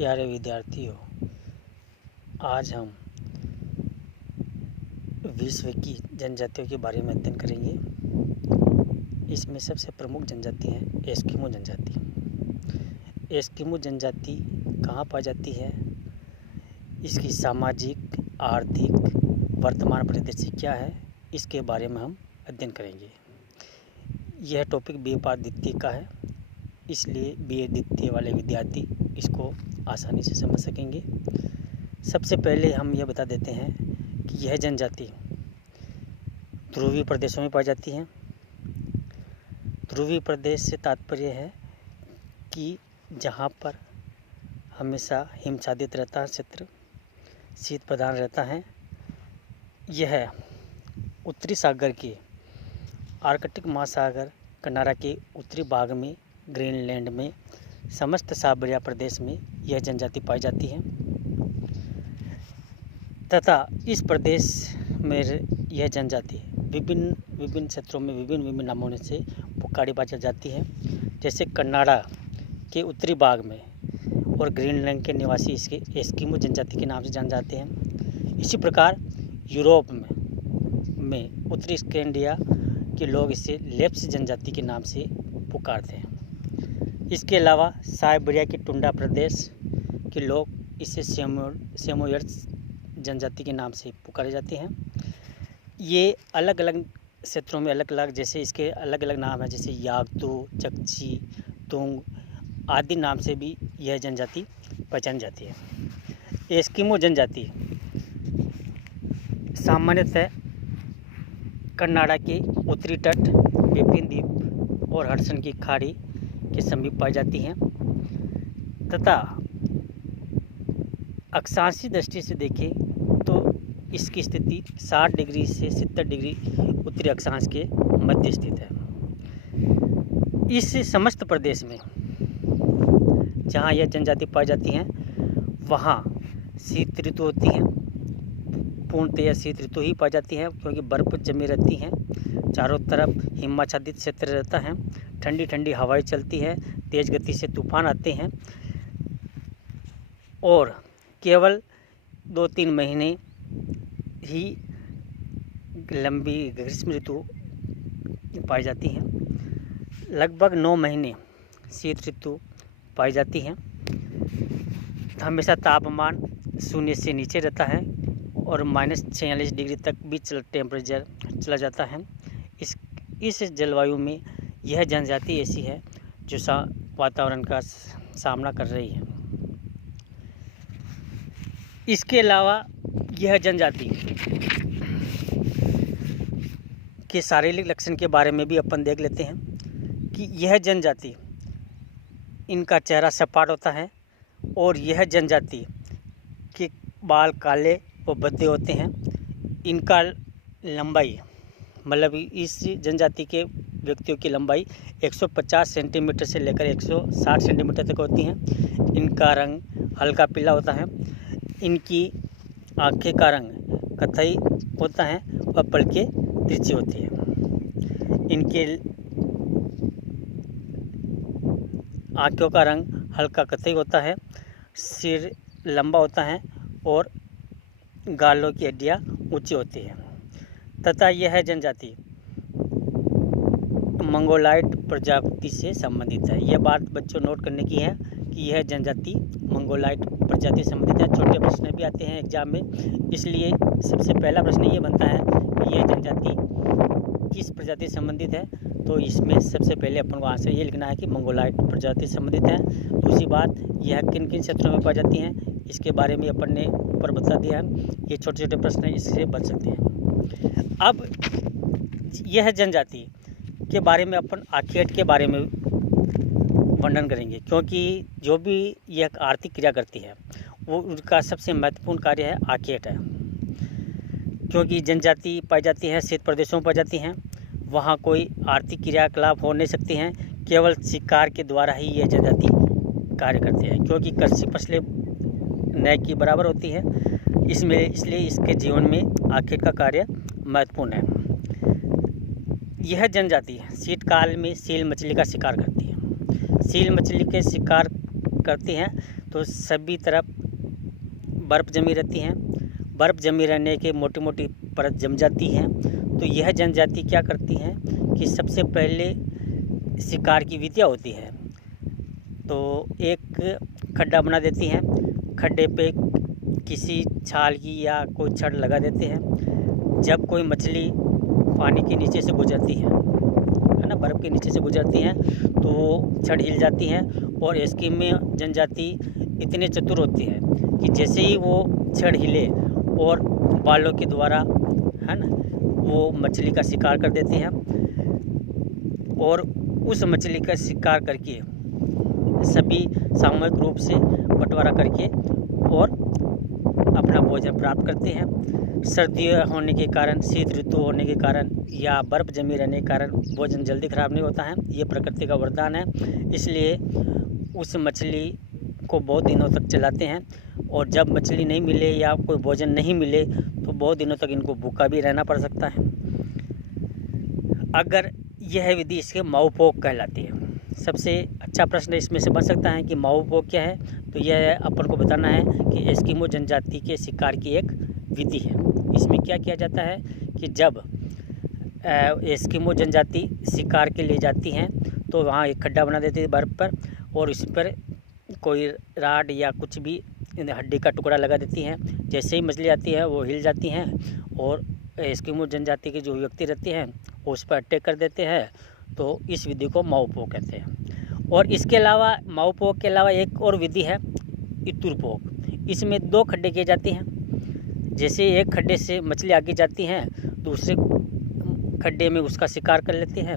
प्यारे विद्यार्थियों, आज हम विश्व की जनजातियों के बारे में अध्ययन करेंगे। इसमें सबसे प्रमुख जनजाति है एस्किमो जनजाति। एस्किमो जनजाति कहाँ पाई जाती है, इसकी सामाजिक, आर्थिक, वर्तमान परिदृश्य क्या है, इसके बारे में हम अध्ययन करेंगे। यह टॉपिक BA पार्ट द्वितीय का है, इसलिए BA द्वितीय वाले विद्यार्थी इसको आसानी से समझ सकेंगे। सबसे पहले हम यह बता देते हैं कि यह जनजाति ध्रुवीय प्रदेशों में पाई जाती है। ध्रुवीय प्रदेश से तात्पर्य है कि जहाँ पर हमेशा हिमछादित रहता है क्षेत्र, शीत प्रधान रहता है। यह उत्तरी सागर के आर्कटिक महासागर किनारा के उत्तरी भाग में, ग्रीनलैंड में, समस्त साइबेरिया प्रदेश में यह जनजाति पाई जाती है तथा इस प्रदेश में यह जनजाति विभिन्न क्षेत्रों में विभिन्न नामों से पुकारी पाई जाती है। जैसे कनाडा के उत्तरी भाग में और ग्रीनलैंड के निवासी इसके एस्किमो जनजाति के नाम से जाने जाते हैं। इसी प्रकार यूरोप में उत्तरी स्कैंडिया के लोग इसे लेप्स जनजाति के नाम से पुकारते हैं। इसके अलावा साइबेरिया के टुंड्रा प्रदेश के लोग इसे सेमोयड्स जनजाति के नाम से पुकारे जाते हैं। ये अलग अलग क्षेत्रों में अलग अलग, जैसे इसके अलग अलग नाम है, जैसे यागदो, चकची, तुंग आदि नाम से भी यह जनजाति पहचानी जाती है। एस्किमो जनजाति सामान्यतः कनाडा के उत्तरी तट, बिपिन द्वीप और हडसन की खाड़ी के समीप पाई जाती हैं तथा अक्षांशीय दृष्टि से देखें तो इसकी स्थिति 60 डिग्री से 70 डिग्री उत्तरी अक्षांश के मध्य स्थित है। इस समस्त प्रदेश में जहाँ यह जनजाति पाई जाती हैं वहाँ शीत ऋतु होती है। पूर्णतः शीत ऋतु ही पाई जाती है क्योंकि बर्फ़ जमी रहती हैं, चारों तरफ हिमाच्छादित क्षेत्र रहता है, ठंडी ठंडी हवाएं चलती है, तेज़ गति से तूफान आते हैं और केवल 2-3 महीने ही लंबी ग्रीष्म ऋतु पाई जाती है। लगभग 9 महीने शीत ऋतु पाई जाती है। हमेशा तापमान 0 से नीचे रहता है और -46 डिग्री तक भी टेम्परेचर चला जाता है। इस जलवायु में यह जनजाति ऐसी है जो वातावरण का सामना कर रही है। इसके अलावा यह जनजाति के शारीरिक लक्षण के बारे में भी अपन देख लेते हैं कि यह जनजाति, इनका चेहरा सपाट होता है और यह जनजाति के बाल काले व भद्दे होते हैं। इनका लंबाई, मतलब इस जनजाति के व्यक्तियों की लंबाई 150 सेंटीमीटर से लेकर 160 सेंटीमीटर तक होती हैं। इनका रंग हल्का पीला होता है। इनकी आँखें का रंग कत्थई होता है व पलकें तिरछी होती हैं। इनके आँखों का रंग हल्का कत्थई होता है, सिर लंबा होता है और गालों की हड्डियाँ ऊंची होती हैं तथा यह जनजाति मंगोलाइड प्रजाति से संबंधित है। यह बात बच्चों नोट करने की है कि यह जनजाति मंगोलाइड प्रजाति से संबंधित है। छोटे प्रश्न भी आते हैं एग्जाम में, इसलिए सबसे पहला प्रश्न ये बनता है कि यह जनजाति किस प्रजाति से संबंधित है। तो इसमें सबसे पहले अपन को आंसर ये लिखना है कि मंगोलाइड प्रजाति से संबंधित है। दूसरी बात, यह किन किन क्षेत्रों में पाई जाती हैं, इसके बारे में अपन ने ऊपर बता दिया है। ये छोटे छोटे प्रश्न इससे बच सकते हैं। अब यह जनजाति के बारे में अपन आर्कियट के बारे में वर्णन करेंगे, क्योंकि जो भी यह आर्थिक क्रिया करती है वो उनका सबसे महत्वपूर्ण कार्य है आर्कियट है। क्योंकि जनजाति पाई जाती है शीत प्रदेशों में पाई जाती हैं, वहाँ कोई आर्थिक क्रियाकलाप हो नहीं सकती हैं, केवल शिकार के द्वारा ही यह जनजाति कार्य करती है। क्योंकि कृषि फसलें नए की बराबर होती है, इसलिए इसके जीवन में आर्कियट का कार्य महत्वपूर्ण है। यह जनजाति शीतकाल में सील मछली का शिकार करती है। सील मछली के शिकार करती हैं तो सभी तरफ बर्फ़ जमी रहती हैं। बर्फ़ जमी रहने के मोटी मोटी परत जम जाती हैं। तो यह जनजाति क्या करती हैं कि सबसे पहले शिकार की विधियाँ होती है, तो एक खड्डा बना देती हैं। खड्डे पे किसी छाल की या कोई छड़ लगा देते हैं। जब कोई मछली पानी के नीचे से गुजरती है ना, बर्फ़ के नीचे से गुजरती हैं, तो वो छड़ हिल जाती हैं। और एस्किमो जनजाति इतने चतुर होती है कि जैसे ही वो छड़ हिले और बालों के द्वारा, है ना, वो मछली का शिकार कर देते हैं। और उस मछली का शिकार करके सभी सामूहिक रूप से बंटवारा करके और अपना भोजन प्राप्त करते हैं। सर्दियाँ होने के कारण, शीत ऋतु होने के कारण या बर्फ़ जमी रहने के कारण भोजन जल्दी ख़राब नहीं होता है। ये प्रकृति का वरदान है, इसलिए उस मछली को बहुत दिनों तक चलाते हैं। और जब मछली नहीं मिले या कोई भोजन नहीं मिले तो बहुत दिनों तक इनको भूखा भी रहना पड़ सकता है। अगर यह विधि इसके माऊपोक कहलाती है। सबसे अच्छा प्रश्न इसमें से बन सकता है कि माऊपोक क्या है, तो यह अपन को बताना है कि एस्किमो जनजाति के शिकार की एक विधि है। इसमें क्या किया जाता है कि जब एस्किमो जनजाति शिकार के लिए जाती हैं तो वहाँ एक खड्डा बना देती है बर्फ़ पर, और इस पर कोई राड या कुछ भी हड्डी का टुकड़ा लगा देती हैं। जैसे ही मछली आती है वो हिल जाती हैं और एस्किमो जनजाति के जो व्यक्ति रहते हैं वो उस पर अटैक कर देते हैं। तो इस विधि को माऊपोक कहते हैं। और इसके अलावा माऊपोक के अलावा एक और विधि है इतुरपोक। इसमें 2 खड्डे किए जाते हैं। जैसे एक खड्डे से मछली आगे जाती हैं, दूसरे खड्डे में उसका शिकार कर लेते हैं।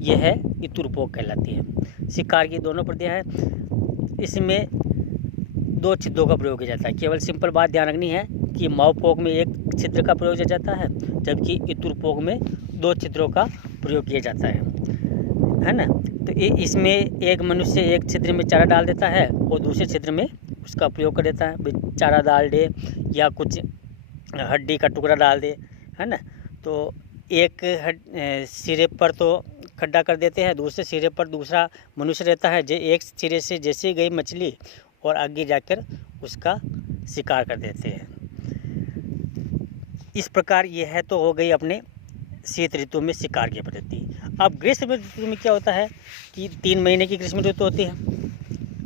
यह है इतुरपोक कहलाती है। शिकार की दोनों प्रक्रिया है। इसमें 2 छिद्रों का प्रयोग किया जाता है। केवल सिंपल बात ध्यान रखनी है कि माऊपोक में 1 छिद्र का प्रयोग किया जाता है, जबकि इतुरपोक में 2 छिद्रों का प्रयोग किया जाता है ना। तो इसमें एक मनुष्य एक छिद्र में चारा डाल देता है और दूसरे छिद्र में उसका प्रयोग कर देता है। चारा डाल दे या कुछ हड्डी का टुकड़ा डाल दे, है ना। तो एक सिरे पर तो खड्डा कर देते हैं, दूसरे सिरे पर दूसरा मनुष्य रहता है। एक सिरे से जैसे गई मछली और आगे जाकर उसका शिकार कर देते हैं। इस प्रकार यह तो हो गई अपने शीत ऋतु में शिकार की पद्धति। अब ग्रीष्म ऋतु में क्या होता है कि 3 महीने की ग्रीष्म ऋतु होती है,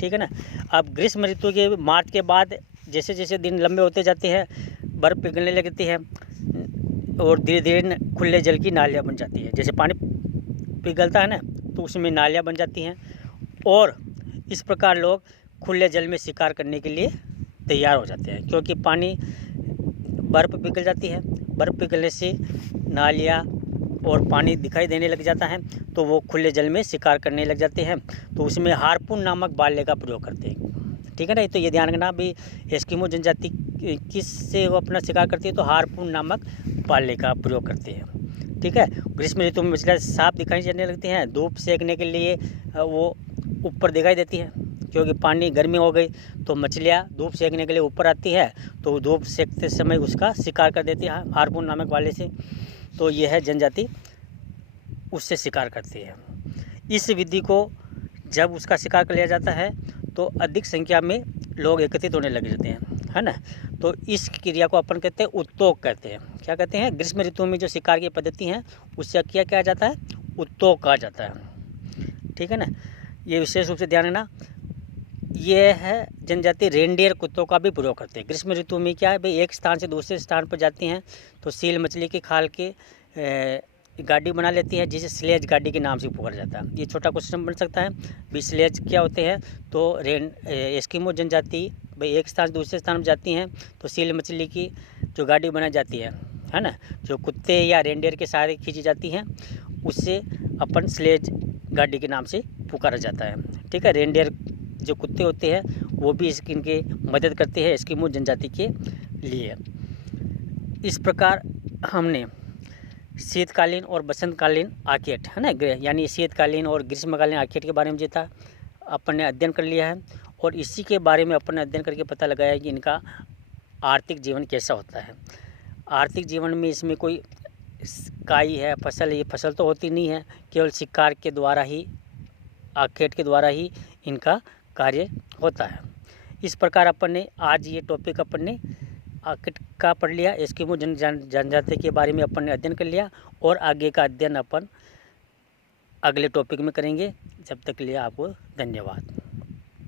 ठीक है ना। अब ग्रीष्म ऋतु के मार्च के बाद जैसे जैसे दिन लंबे होते जाते हैं, बर्फ़ पिघलने लगती है और धीरे धीरे खुले जल की नालियाँ बन जाती है। जैसे पानी पिघलता है ना, तो उसमें नालियाँ बन जाती हैं और इस प्रकार लोग खुले जल में शिकार करने के लिए तैयार हो जाते हैं। क्योंकि पानी, बर्फ़ पिघल जाती है, बर्फ़ पिघलने से नालियाँ और पानी दिखाई देने लग जाता है, तो वो खुले जल में शिकार करने लग जाते हैं। तो उसमें हार्पून नामक बाले का प्रयोग करते हैं, ठीक है ना। तो ये ध्यान रखना भी, एस्किमो जनजाति किससे वो अपना शिकार करती है, तो हार्पून नामक बाले का प्रयोग करते हैं, ठीक है। ग्रीष्म ऋतु में मछलियाँ साफ दिखाई देने लगती हैं। धूप सेकने के लिए वो ऊपर दिखाई देती है, क्योंकि पानी गर्मी हो गई तो मछलियाँ धूप सेकने के लिए ऊपर आती है, तो धूप सेकते समय उसका शिकार कर देती है हार्पून नामक वाले से। तो यह है जनजाति उससे शिकार करती है। इस विधि को जब उसका शिकार कर लिया जाता है तो अधिक संख्या में लोग एकत्रित होने लग जाते हैं, है ना। तो इस क्रिया को अपन कहते हैं उत्तोक कहते हैं। क्या कहते हैं? ग्रीष्म ऋतु में जो शिकार की पद्धति है उससे क्या किया जाता है? उत्तोक कहा जाता है, ठीक है ना। ये विशेष रूप से ध्यान रखना। ये है जनजाति रेनडियर कुत्तों का भी प्रयोग करते हैं। ग्रीष्म ऋतु में क्या है भाई, एक स्थान से दूसरे स्थान पर जाती हैं तो सील मछली की खाल के गाड़ी बना लेती है, जिसे स्लेज गाड़ी के नाम से पुकारा जाता है। ये छोटा क्वेश्चन बन सकता है भी, स्लेज क्या होते हैं? तो एस्किमो जनजाति भाई एक स्थान से दूसरे स्थान पर जाती हैं तो सील मछली की जो गाड़ी बनाई जाती है ना, जो कुत्ते या रेनडियर के सहारे खींची जाती हैं, उससे अपन स्लेज गाड़ी के नाम से पुकारा जाता है, ठीक है। रेनडियर जो कुत्ते होते हैं वो भी इनके मदद करते हैं एस्किमो जनजाति के लिए। इस प्रकार हमने शीतकालीन और बसंतकालीन आखेट, है ना, यानी शीतकालीन और ग्रीष्मकालीन आखेट के बारे में जीता अपन ने अध्ययन कर लिया है। और इसी के बारे में अपन ने अध्ययन करके पता लगाया कि इनका आर्थिक जीवन कैसा होता है। आर्थिक जीवन में इसमें कोई काई है, फसल है, ये फसल तो होती नहीं है, केवल शिकार के द्वारा ही, आखेट के द्वारा ही इनका कार्य होता है। इस प्रकार अपन ने आज ये टॉपिक अपन ने आर्किड का पढ़ लिया, एस्किमो जनजाति के बारे में अपन ने अध्ययन कर लिया और आगे का अध्ययन अपन अगले टॉपिक में करेंगे। जब तक के लिए आपको धन्यवाद।